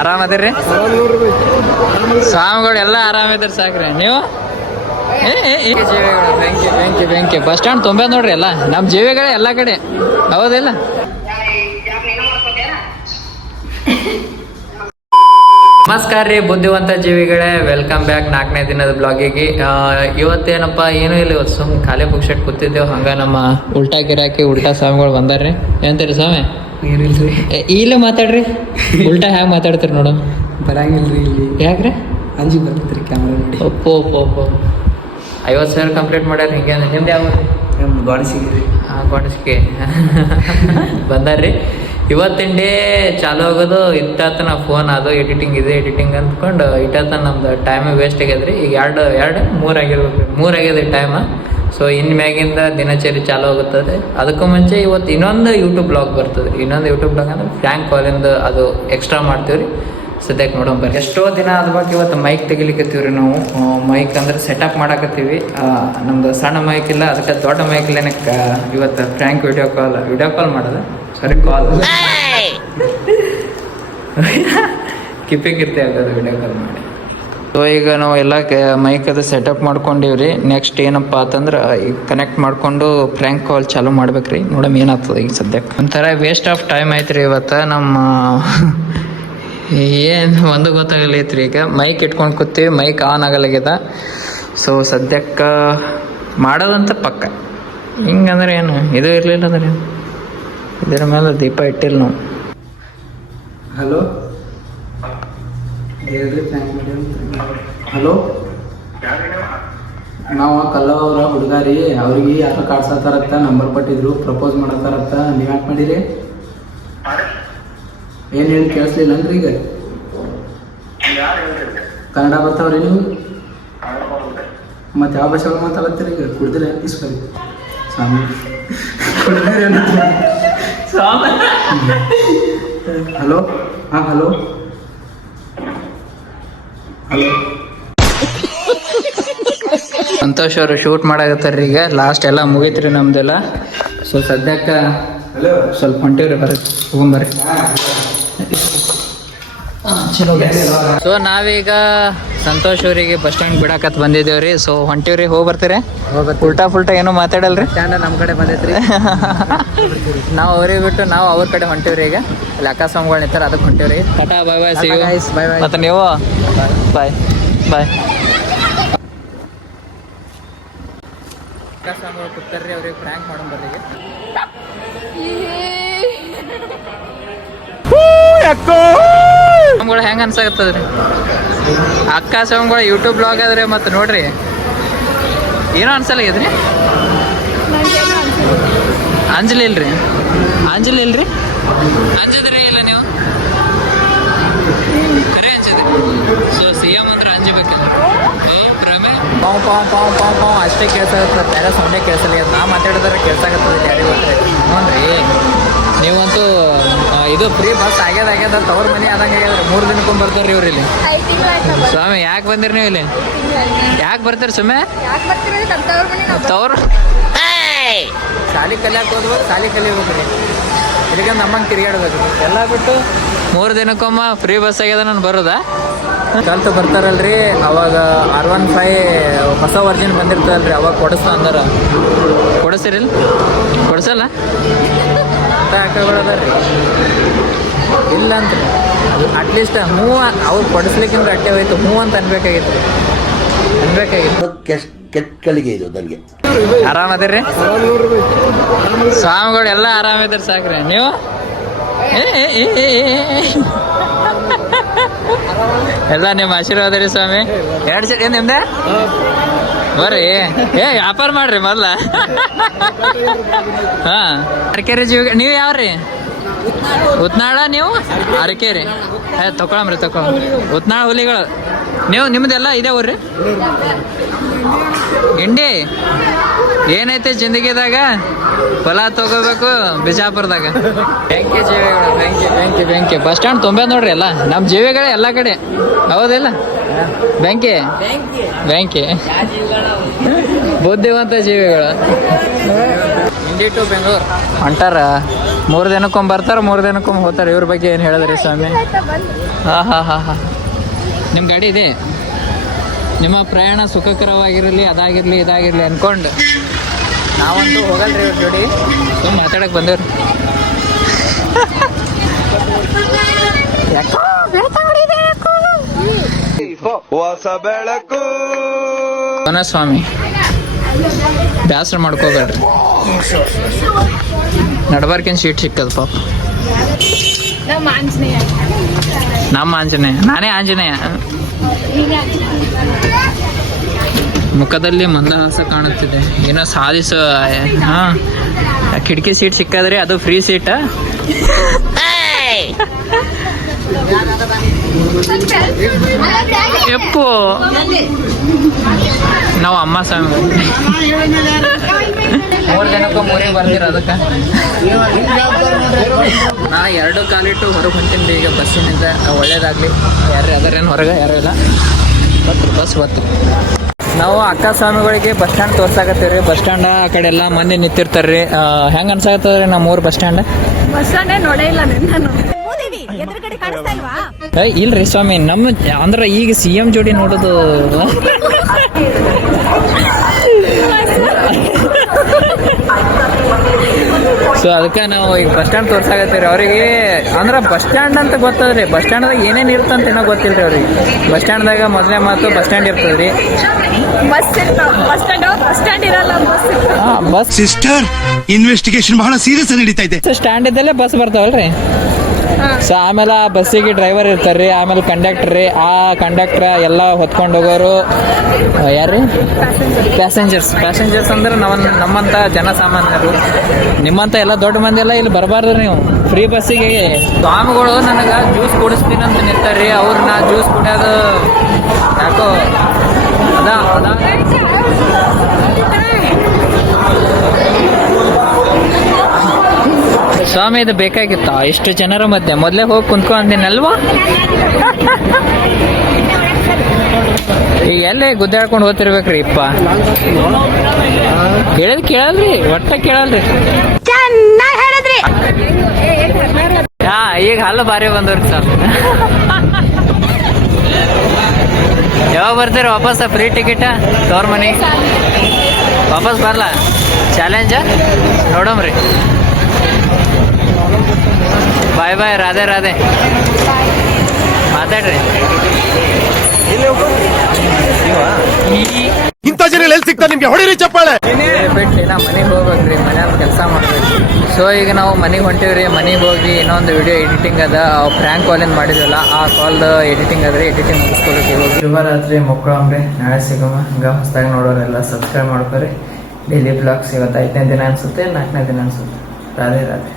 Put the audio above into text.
ಆರಾಮದಿರಿ ಸ್ವಾಮಿಗಳು ಎಲ್ಲ ಆರಾಮಿದ್ರಿ ಸಾಕ್ರಿ. ನೀವು? ಬೆಂಕಿ ಬೆಂಕಿ ಬೆಂಕಿ ಬಸ್ ಸ್ಟ್ಯಾಂಡ್ ತುಂಬ ನೋಡ್ರಿ ಎಲ್ಲ. ನಮ್ಮ ಜೀವಿಗಳೇ ಎಲ್ಲ ಕಡೆ. ಹೌದಿಲ್ಲ? ನಮಸ್ಕಾರ ರೀ, ಬುದ್ಧಿವಂತ ಜೀವಿಗಳೇ. ವೆಲ್ಕಮ್ ಬ್ಯಾಕ್ ನಾಲ್ಕನೇ ದಿನದ ಬ್ಲಾಗಿಗೆ ಇವತ್ತೇನಪ್ಪ, ಏನೂ ಇಲ್ಲ, ಇವತ್ತು ಸುಮ್ ಖಾಲಿ ಬುಕ್ ಶೆಟ್ ಕೂತಿದ್ದೆವು. ಹಂಗ ನಮ್ಮ ಉಲ್ಟಾ ಗಿರಾಕಿ, ಉಲ್ಟಾ ಸ್ವಾಮಿಗಳು ಬಂದಾರ್ರಿ. ಎಂತೀರಿ ಸ್ವಾಮಿ? ಏನಿಲ್ರಿ? ಇಲ್ಲ ಮಾತಾಡ್ರಿ. ಉಲ್ಟಾ ಹ್ಯಾಂಗ ಮಾತಾಡ್ತೀರಿ ನೋಡು. ಬರಂಗಿಲ್ರಿ ಇಲ್ಲಿ. ಯಾಕ್ರಿ? ಅಂಜಿ ಬರ್ತೈತ್ರಿ ಕ್ಯಾಮ್ರಾ ನೋಡಿ. Oppo Oppo Oppo. ಐವತ್ತು ಸಾವಿರ ಕಂಪ್ಲೀಟ್ ಮಾಡ್ಯಾರ ಹಿಂಗೆ ನಿಮ್ದು ಯಾವ ನಮ್ಮ ಗಾಣಿಸಿಗಿರಿ ಹಾಂ ಕೊಡಿಸ್ಕೆ ಬಂದಾರ್ರಿ. ಇವತ್ತಿನ ಡೇ ಚಾಲು ಆಗೋದು ಇಟ್ಟಾತ ನಾ ಫೋನ್ ಅದು ಎಡಿಟಿಂಗ್ ಇದೆ ಎಡಿಟಿಂಗ್ ಅಂದ್ಕೊಂಡು ಇಟ್ಟಾತ ನಮ್ದು ಟೈಮ್ ವೇಸ್ಟ್ ಆಗ್ಯದ್ರಿ. ಈಗ ಎರಡು ಎರಡು ಮೂರು ಆಗಿರ್ಬೇಕು. ಮೂರು ಆಗ್ಯದ್ರಿ ಟೈಮ್ ಸೊ ಇನ್ನು ಮ್ಯಾಗಿಂದ ದಿನಚರಿ ಚಾಲು ಆಗುತ್ತದೆ. ಅದಕ್ಕೂ ಮುಂಚೆ ಇವತ್ತು ಇನ್ನೊಂದು ಯೂಟ್ಯೂಬ್ ಬ್ಲಾಗ್ ಬರ್ತದೆ. ಇನ್ನೊಂದು ಯೂಟ್ಯೂಬ್ ಬ್ಲಾಗ್ ಅಂದ್ರೆ ಫ್ರ್ಯಾಂಕ್ ಕಾಲಿಂದ ಅದು ಎಕ್ಸ್ಟ್ರಾ ಮಾಡ್ತೀವಿ ರೀ ಸದ್ಯಕ್ಕೆ ನೋಡೋಣ ಬರ್ರಿ. ಎಷ್ಟೋ ದಿನ ಆದ್ಬೇಕು ಇವತ್ತು ಮೈಕ್ ತೆಗಿಲಿಕತ್ತೀವಿ ರೀ ನಾವು ಮೈಕ್ ಅಂದ್ರೆ ಸೆಟಪ್ ಮಾಡಕತ್ತೀವಿ. ನಮ್ದು ಸಣ್ಣ ಮೈಕ್ ಇಲ್ಲ ಅದಕ್ಕೆ ದೊಡ್ಡ ಮೈಕ್ ಲೇನಕ್ಕೆ ಇವತ್ತು prank video call video call ಮಾಡೋದು? ಸರಿ ಕಾಲ್ ಕಿಪ್ಪಿ ಅದು ವಿಡಿಯೋ ಕಾಲ್ ಮಾಡಿ. ಸೊ ಈಗ ನಾವು ಎಲ್ಲ ಮೈಕ್ ಅದು ಸೆಟಪ್ ಮಾಡ್ಕೊಂಡಿವ್ರಿ. ನೆಕ್ಸ್ಟ್ ಏನಪ್ಪ ಅಂತಂದ್ರೆ ಈಗ ಕನೆಕ್ಟ್ ಮಾಡ್ಕೊಂಡು ಫ್ರ್ಯಾಂಕ್ ಕಾಲ್ ಚಾಲೂ ಮಾಡ್ಬೇಕ್ರಿ. ನೋಡಮ್ ಏನಾಗ್ತದೆ ಈಗ ಸದ್ಯಕ್ಕೆ. ಒಂಥರ ವೇಸ್ಟ್ ಆಫ್ ಟೈಮ್ ಐತ್ರಿ ಇವತ್ತು. ನಮ್ಮ ಏನು ಒಂದು ಗೊತ್ತಾಗಲೈತ್ರಿ ಈಗ. ಮೈಕ್ ಇಟ್ಕೊಂಡು ಕೂತೀವಿ ಮೈಕ್ ಆನ್ ಆಗಲಾಗ್ಯದ ಸೊ ಸದ್ಯಕ್ಕೆ ಮಾಡೋದಂತ ಪಕ್ಕ. ಹಿಂಗಂದ್ರೆ ಏನು? ಇದು ಇರಲಿಲ್ಲ ಅಂದ್ರೆ ಇದರ ಮೇಲೆ ದೀಪ ಇಟ್ಟಿಲ್ಲ ನಾವು. ಹಲೋ ಹೇಳ್ರಿ ಥ್ಯಾಂಕ್ ಯು ಹಲೋ ನಾವು ಕಲ್ಲವ್ರ ರೀ ಅವ್ರಿಗೆ ಯಾರು ಕಾಡ್ಸತ್ತಾರತ್ತ ನಂಬರ್ ಕೊಟ್ಟಿದ್ರು ಪ್ರಪೋಸ್ ಮಾಡತ್ತಾರತ್ತ ನೀವು ಯಾಕೆ ಮಾಡಿರಿ? ಏನು ಹೇಳಿ ಕೇಳಿಸ್ಲಿಲ್ಲ ಅಂದ್ರೆ ಈಗ? ಕನ್ನಡ ಬರ್ತಾವ್ರಿ ನೀವು? ಮತ್ತೆ ಯಾವ ಭಾಷೆ ಮಾತಾಡತ್ತೀರಿ ಈಗ? ಕುಡ್ದಿರ ಇಸ್ಕೊಳ್ಳಿ ಸ್ವಾಮಿ. ಕುಡ್ದಿರಿ ಹಲೋ ಹಾಂ ಹಲೋ ಹಲೋ. ಸಂತೋಷ್ ಅವರು ಶೂಟ್ ಮಾಡಾಕತ್ತಾರ್ರಿ ಈಗ. ಲಾಸ್ಟ್ ಎಲ್ಲ ಮುಗೀತ್ರಿ ನಮ್ದೆಲ್ಲ. ಸೊ ಸದ್ಯಕ್ಕೆ ಸ್ವಲ್ಪ ಹೊಂಟಿವ್ರಿ ಬರ್ರಿ ತಗೊಂಬರ್ರಿ. ಸೊ ನಾವೀಗ ಸಂತೋಷ್ ಅವರಿಗೆ ಬಸ್ ಸ್ಟ್ಯಾಂಡ್ ಬಿಡಾಕತ್ ಬಂದಿದ್ದೇವ್ರಿ ಸೊ ಹೊಂಟಿವ್ರಿ ಹೋಗಿ ಬರ್ತೀರಿ? ಉಲ್ಟಾ ಫುಲ್ಟಾ ಏನೋ ಮಾತಾಡಲ್ರಿ? ನಮ್ಮ ಕಡೆ ಬಂದೈತ್ರಿ. ನಾವು ಅವ್ರಿಗೆ ಬಿಟ್ಟು ನಾವು ಅವ್ರ ಕಡೆ ಹೊಂಟಿವ್ರಿ ಈಗ. ಇಲ್ಲಿ ಅಕ್ಕ ಸ್ವಾಮಿಗಳು ನಿಂತಾರ ಅದಕ್ಕೆ ಹೊಂಟಿವ್ರಿ ta-ta bye bye see bye. ಮತ್ತೆ ನೀವು? ಬಾಯ್ ಬಾಯ್ ಅಕ್ಕ ಸ್ವಾಮಿಗಳು ಕೂತಾರ್ರಿ ಅವ್ರಿಗೆ ಪ್ರ್ಯಾಂಕ್ ಮಾಡೋಣ ಬರ್ರಿ ಈಗ. ಸ್ವಾಮಿಗಳು ಹೆಂಗ ಅನ್ಸಾಕತ್ತದ್ರಿ? ಅಕ್ಕ ಸ್ವಾಮಿಗಳು ಯೂಟ್ಯೂಬ್ ಬ್ಲಾಗ್ ಆದ್ರೆ ಮತ್ತೆ ನೋಡ್ರಿ. ಏನೋ ಅನ್ಸಲ್ಲ ಇದ್ರಿ ಅಂಜಲಿ ಇಲ್ರಿ? ಅಂಜಲಿ ಇಲ್ರಿ? ಅಂಜದ್ರಿ ಇಲ್ಲ ನೀವು? ಕರೆ ಅಂಜದ್ರಿ. ಸೊ ಸಿ ಎಂ ಅಂದ್ರೆ ಅಂಜಬೇಕಂದ್ರೆ ಪಾವ್ ಪಾವ್ ಪಾವ್ ಪಾವ್ ಪಾವ್, ಅಷ್ಟೇ ಕೇಳ್ಸಾಗತ್ತೆ ಬೇರೆ ಸೌಂಡೇ ಕೇಳಿಸಲಿ ನಾ ಮಾತಾಡಿದ್ರೆ ಕೇಳ್ಸಾಗತ್ತದ ಯಾರಿಗೂ ಹ್ಞೂ ರೀ ನೀವಂತೂ ಇದು ಫ್ರೀ ಬಸ್ ಆಗ್ಯದ ಆಗ್ಯದ ತವ್ರ ಮನೆ ಆದಂಗೆ ಆಗ್ಯದ್ರಿ. ಮೂರು ದಿನಕ್ಕೊಮ್ಮೆ ಬರ್ತಾರ್ರಿ ಇವ್ರು ಇಲ್ಲಿ. ಸ್ವಾಮಿ ಯಾಕೆ ಬಂದಿರಿ ನೀವು ಇಲ್ಲಿ? ಯಾಕೆ ಬರ್ತೀರಿ ಸುಮ್ಮನೆ ತವರ್ ಶಾಲಿ ಕಲಿಯಕ್ಕೆ ಹೋದ್ಬೇಕು ಶಾಲಿ ಕಲಿಬೇಕ್ರಿ. ಇದಕ್ಕೆ ನಮ್ಮಂಗೆ ತಿರುಗಾಡ್ಬೇಕು ಎಲ್ಲ ಬಿಟ್ಟು ಮೂರು ದಿನಕ್ಕೊಮ್ಮ ಫ್ರೀ ಬಸ್ ಆಗ್ಯದ ನಾನು ಬರೋದಾ? ಕಲ್ತು ಬರ್ತಾರಲ್ರಿ. ಅವಾಗ ಆರ್ ಒನ್ ಫೈ ಹೊಸ ವರ್ಜಿನ್ ಬಂದಿರ್ತದಲ್ರಿ. ಅವಾಗ ಕೊಡಿಸ್ತಾ ಅಂದಾರ. ಕೊಡಿಸಿರಿಲ್ಲ ಕೊಡಿಸಲ್ಲ? ಹಾಕೋಗಳದಾರ್ರಿ ಇಲ್ಲ ಅಂತ್ರಿ ಅಟ್ಲೀಸ್ಟ್ ಹ್ಞೂ ಅವ್ರು ಕೊಡಿಸ್ಲಿಕ್ಕಿಂತ ಅಟ್ಟೆ ಹೋಯ್ತು. ಹ್ಞೂ ಅಂತ ಅನ್ಬೇಕಾಗಿತ್ತು. ಅನ್ಬೇಕಾಗಿತ್ತು. ಕೆಟ್ಟಗಳಿಗೆ ಇದು ನನಗೆ ಆರಾಮದಿರಿ ಸ್ವಾಮಿಗಳು ಎಲ್ಲ ಆರಾಮಿದ್ರಿ ಸಾಕ್ರಿ. ನೀವು. ಎಲ್ಲ ನಿಮ್ಮ ಆಶೀರ್ವಾದ ರೀ ಸ್ವಾಮಿ. ಎರಡು ಏನ್ ನಿಮ್ದೆ? ಬರ್ರಿ. ಏ, ವ್ಯಾಪಾರ ಮಾಡ್ರಿ ಮೊದ್ಲ. ಹಾ. ಅರಕೆರೆ ಜೀವ ನೀವು ಯಾವ್ರಿ? ಉತ್ನಾಳ ನೀವು? ಅರಕೆರೆ. ಏ, ತಕೊಳಮ್ರಿ ತಕೊಳಮ್ರಿ ಉತ್ನಾಳ ಹುಲಿಗಳು. ನೀವು, ನಿಮ್ದೆಲ್ಲ ಇದೆ ಊರ್ರಿ? ಇಂಡಿ ಏನೈತೆ ಜಿಂದಗಿದಾಗ? ಹೊಲ ತಗೋಬೇಕು, ಬಿಜಾಪುರದಾಗ. ಬೆಂಕಿ ಜೀವಿಗಳು. ಬೆಂಕಿ ಬೆಂಕಿ ಬೆಂಕಿ ಬಸ್ ಸ್ಟ್ಯಾಂಡ್ ತುಂಬ ನೋಡ್ರಿ ಎಲ್ಲ. ನಮ್ಮ ಜೀವಿಗಳೇ ಎಲ್ಲ ಕಡೆ. ಹೌದಿಲ್ಲ? ಬೆಂಕಿ ಬೆಂಕಿ ಬುದ್ಧಿವಂತ ಜೀವಿಗಳು. ಇಂಡಿ ಟು ಬೆಂಗಳೂರು? ಹೊಂಟಾರ? ಮೂರು ದಿನಕ್ಕೊಮ್ಮೆ ಬರ್ತಾರ ಮೂರು ದಿನಕ್ಕೊಮ್ಮೆ ಹೋಗ್ತಾರೆ. ಇವ್ರ ಬಗ್ಗೆ ಏನು ಹೇಳಿದ್ರಿ ಸ್ವಾಮಿ? ಹಾಂ ಹಾಂ ಹಾಂ ಹಾಂ. ನಿಮ್ಮ ಗಾಡಿ ಇದೆ? ನಿಮ್ಮ ಪ್ರಯಾಣ ಸುಖಕರವಾಗಿರಲಿ ಅದಾಗಿರಲಿ ಇದಾಗಿರಲಿ ಅನ್ಕೊಂಡು. ನಾವಂತೂ ಹೋಗಲ್ರಿ ಇವ್ರ ಜೋಡಿ. ಸುಮ್ಮನೆ ಮಾತಾಡಕ್ಕೆ ಬಂದೇವ್ರಿ. ಯಾಕೋ ಹೊಸ ಬೆಳಕು. ಸ್ವಾಮಿ ಬ್ಯಾಸರ ಮಾಡ್ಕೋಬೇಡ್ರಿ. ನಡ್ಬಾರ್ಕೇನು ಸೀಟ್ ಸಿಕ್ಕದ ಪಾಪ. ನಮ್ಮ ಆಂಜನೇಯ. ನಾನೇ ಆಂಜನೇಯ. ಮುಖದಲ್ಲಿ ಮಂದಹಾಸ ಕಾಣುತ್ತಿದೆ. ಏನೋ ಸಾಧಿಸೋ ಹಾ. ಕಿಟಕಿ ಸೀಟ್ ಸಿಕ್ಕಾದ್ರೆ ಅದು ಫ್ರೀ ಸೀಟ್? ಎಪ್ಪು. ನಾವು ಅಮ್ಮ ಸ್ವಾಮಿ. ಮೂರು ಜನಕ್ಕೂ ಮೂರಿಗೆ ಬರ್ತೀರ ಅದಕ್ಕೆ? ನಾ ಎರಡು ಕಾಲಿಟ್ಟು ಹೊರಗೆ ಹೊಂತೀನಿ ಈಗ ಬಸ್ಸಿನಿಂದ. ಒಳ್ಳೇದಾಗಲಿ. ಯಾರು ಅದರೇನು ಹೊರಗೆ? ಯಾರು ಇಲ್ಲ? ಬಟ್ ಬಸ್ ಬರ್ತೀವಿ ನಾವು ಅಕ್ಕ ಸ್ವಾಮಿಗಳಿಗೆ ಬಸ್ ಸ್ಟ್ಯಾಂಡ್ ತೋರ್ಸಾಕತ್ತೀವಿ ರೀ. ಬಸ್ ಸ್ಟ್ಯಾಂಡ್ ಆ ಕಡೆ ಎಲ್ಲ ಮಂದಿ ನಿಂತಿರ್ತಾರೆ ರೀ ಹೆಂಗೆ ಅನ್ಸಾಕತ್ತದ ರೀ ನಮ್ಮ ಊರು ಬಸ್ ಸ್ಟ್ಯಾಂಡ್ ಬಸ್ಸನ್ನೇ ನೋಡೇ ಇಲ್ಲ ನಾನು ಇಲ್ರಿ ಸ್ವಾಮಿ, ನಮ್ಮ ಅಂದ್ರೆ ಈಗ ಸಿ ಎಂ ಜೋಡಿ ನೋಡೋದು. ಸೊ ಅದಕ್ಕೆ ನಾವು ಈಗ ಬಸ್ ಸ್ಟ್ಯಾಂಡ್ ತೋರ್ಸಾಕತ್ತೀವಿ ಅವರಿಗೆ ಅಂದ್ರೆ ಬಸ್ ಸ್ಟ್ಯಾಂಡ್ ಅಂತ ಗೊತ್ತದ್ರಿ. ಬಸ್ ಸ್ಟ್ಯಾಂಡ್ದಾಗ ಏನೇನು ಇರ್ತಂತ ಏನೋ ಗೊತ್ತಿಲ್ಲ ರೀ ಅವ್ರಿಗೆ ಬಸ್ ಸ್ಟ್ಯಾಂಡ್ದಾಗ ಮೊದಲೇ ಮಾತು ಬಸ್ ಸ್ಟ್ಯಾಂಡ್ ಇರ್ತದೆ ರೀ bus bus stand bus stand ಇರಲ್ಲ ಬಸ್ ಹಾಂ ಬಸ್ ಸಿಸ್ಟರ್ ಇನ್ವೆಸ್ಟಿಗೇಷನ್ ಬಹಳ ಸೀರಿಯಸ್ ನಡೀತಾ ಇದೆ. ಸ್ಟ್ಯಾಂಡ್ ಇದ್ದಲ್ಲೇ ಬಸ್ ಬರ್ತಾವಲ್ರಿ? ಸೊ ಆಮೇಲೆ ಆ ಬಸ್ಸಿಗೆ ಡ್ರೈವರ್ ಇರ್ತಾರೆ ರೀ ಆಮೇಲೆ ಕಂಡಕ್ಟರ್ ರೀ. ಆ ಕಂಡಕ್ಟರ್ ಎಲ್ಲ ಹೊತ್ಕೊಂಡು ಹೋಗೋರು ಯಾರು? ಪ್ಯಾಸೆಂಜರ್ಸ್ ಪ್ಯಾಸೆಂಜರ್ಸ್ ಅಂದ್ರೆ ನಮ್ಮ ನಮ್ಮಂಥ ಜನಸಾಮಾನ್ಯರು. ನಿಮ್ಮಂಥ ಎಲ್ಲ ದೊಡ್ಡ ಮಂದಿ ಎಲ್ಲ ಇಲ್ಲಿ ಬರಬಾರ್ದು ನೀವು. ಫ್ರೀ ಬಸ್ಸಿಗೆ ಸ್ವಾಮಿಗಳು ನನಗೆ ಜ್ಯೂಸ್ ಕುಡಿಸ್ತೀನಿ ಅಂತ ನಿಂತಾರೆ ರೀ ಅವ್ರನ್ನ ಜ್ಯೂಸ್ ಕುಡಿಯೋದು ಯಾಕೋ ಸ್ವಾಮಿ ಇದು ಬೇಕಾಗಿತ್ತಾ? ಇಷ್ಟು ಜನರ ಮಧ್ಯೆ. ಮೊದಲೇ ಹೋಗಿ ಕುಂತ್ಕೊ ಅಂದಿನಲ್ವಾ? ಈಗ ಎಲ್ಲೇ ಗುದ್ದಾಡ್ಕೊಂಡು ಹೋಗ್ತಿರ್ಬೇಕ್ರಿ ಇಪ್ಪ? ಕೇಳದ್ ಕೇಳಲ್ರಿ ಒಟ್ಟ ಕೇಳಲ್ರಿ. ಹಾ ಈಗ ಹಲ್ಲು ಬಾರಿ ಬಂದವ್ರಿ ಸರ್. ಯಾವಾಗ ಬರ್ತೀರಿ ವಾಪಸ್? ಫ್ರೀ ಟಿಕೆಟ್ ತವ್ರ ಮನೆಗೆ ವಾಪಸ್ ಬರಲ್ಲ ಚಾಲೆಂಜ ನೋಡಮ್ರಿ ಬಾಯ್ ಬಾಯ್ ರಾಧೆ ರಾಧೆ. ಮಾತಾಡ್ರಿ. ಇಂಥ ಜನ ಎಲ್ಲಿ ಸಿಗ್ತಾರೆ ನಿಮ್ಗೆ? ಹೊಡಿರಿ ಚಪ್ಪಾಳೆ. ಬಿಟ್ಟು ನಾ ಮನೆಗೆ ಹೋಗ್ಬೇಕ್ರಿ ಮನ್ಯಾಗ ಕೆಲಸ ಮಾಡ್ಬೇಕು. ಸೊ ಈಗ ನಾವು ಮನೆಗೆ ಹೊಂಟೀವ್ರಿ ಮನೆಗೆ ಹೋಗಿ ಇನ್ನೊಂದು ವಿಡಿಯೋ ಎಡಿಟಿಂಗ್ ಅದ. ಫ್ರ್ಯಾಂಕ್ ಕಾಲಿಂದ ಮಾಡಿದ್ವಲ್ಲ, ಆ ಕಾಲ್ದ ಎಡಿಟಿಂಗ್ ಅದ್ರಿ ಎಡಿಟಿಂಗ್ ಮುಗಿಸ್ಕೋಬೇಕು ಹೋಗಿ. ಶುಭರಾತ್ರಿ ಮಕ್ಕಳಂಬ್ರಿ ನಾಳೆ ಸಿಗಮ್ಮ ಹಂಗೆ ಹೊಸದಾಗಿ ನೋಡೋರೆಲ್ಲ ಸಬ್ಸ್ಕ್ರೈಬ್ ಮಾಡ್ಕೊರಿ. ಡೈಲಿ ಬ್ಲಾಗ್ಸ್ ಇವತ್ತು ಐದನೇ ದಿನ ಅನ್ಸುತ್ತೆ, ನಾಲ್ಕನೇ ದಿನ ಅನಿಸುತ್ತೆ. ರಾಧೆ ರಾಧೆ.